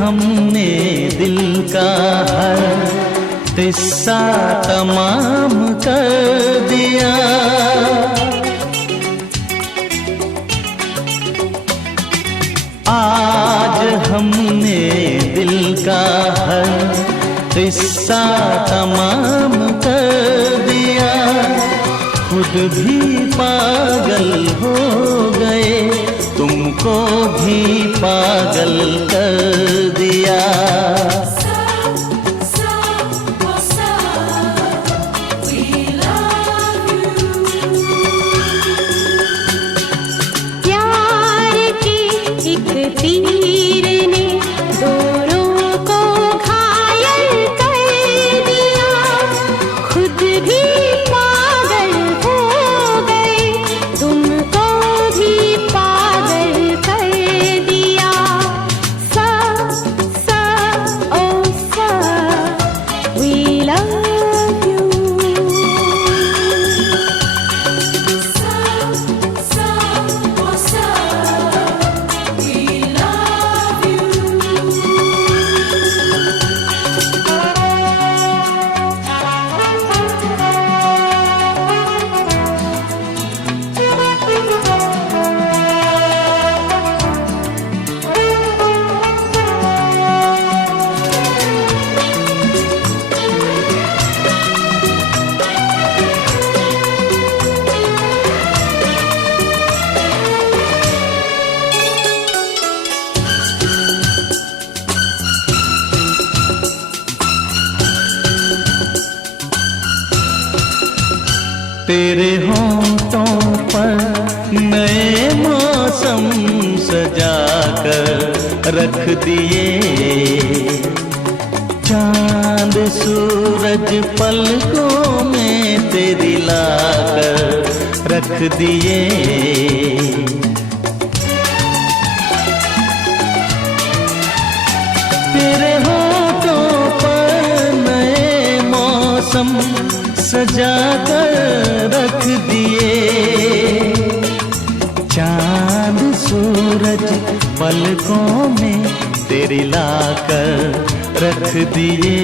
हमने दिल का हर किस्सा तमाम कर दिया। आज हमने दिल का हर किस्सा तमाम कर दिया। खुद भी पागल हो गए, तुमको भी पागल कर दिया। प्यार के एक तीर ने दोनों को घायल कर दिया। खुद भी पागल हो गए, तुमको भी पागल कर दिया। सा सा ओ सा, we love you। सा सा ओ सा, we love you। तेरे होंठों पर नए मौसम सजा कर रख दिए। चांद सूरज पलकों में तेरी लाकर रख दिए। तेरे होठों पर नए मौसम सजा कर रख दिए। चांद सूरज पलकों में तेरी लाकर रख दिए।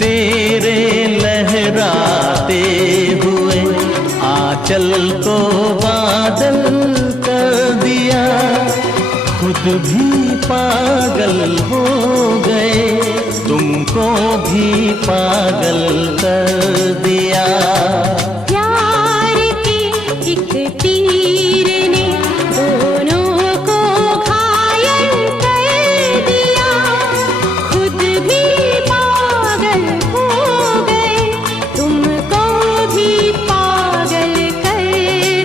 तेरे लहराते हुए आंचल को बादल कर दिया। खुद भी पागल हो गए, तुमको भी पागल कर दिया। प्यार के एक तीर ने दोनों को घायल कर दिया। खुद भी पागल हो गए, तुमको भी पागल कर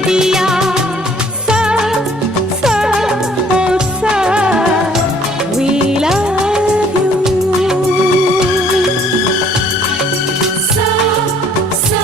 दिया। सा सा ओ सा, we love you। सा सा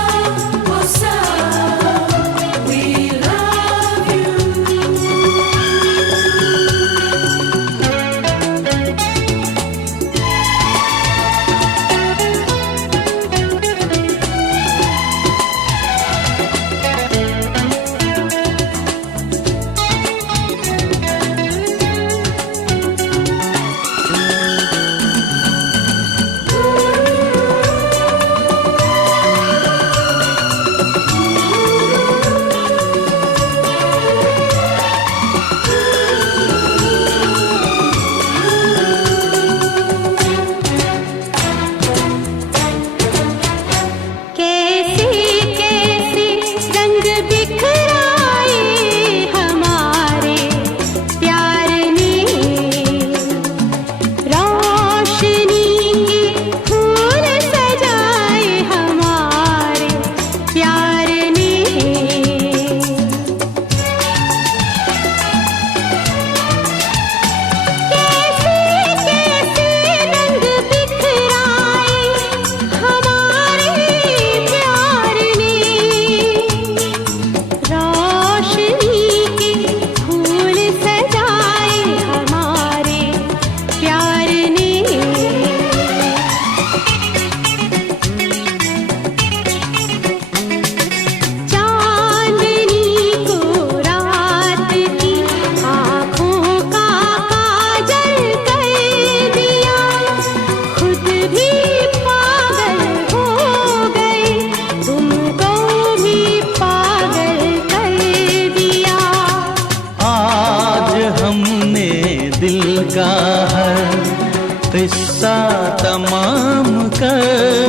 किस्सा तमाम कर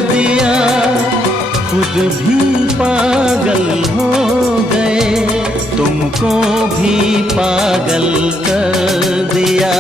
दिया, खुद भी पागल हो गए, तुमको भी पागल कर दिया।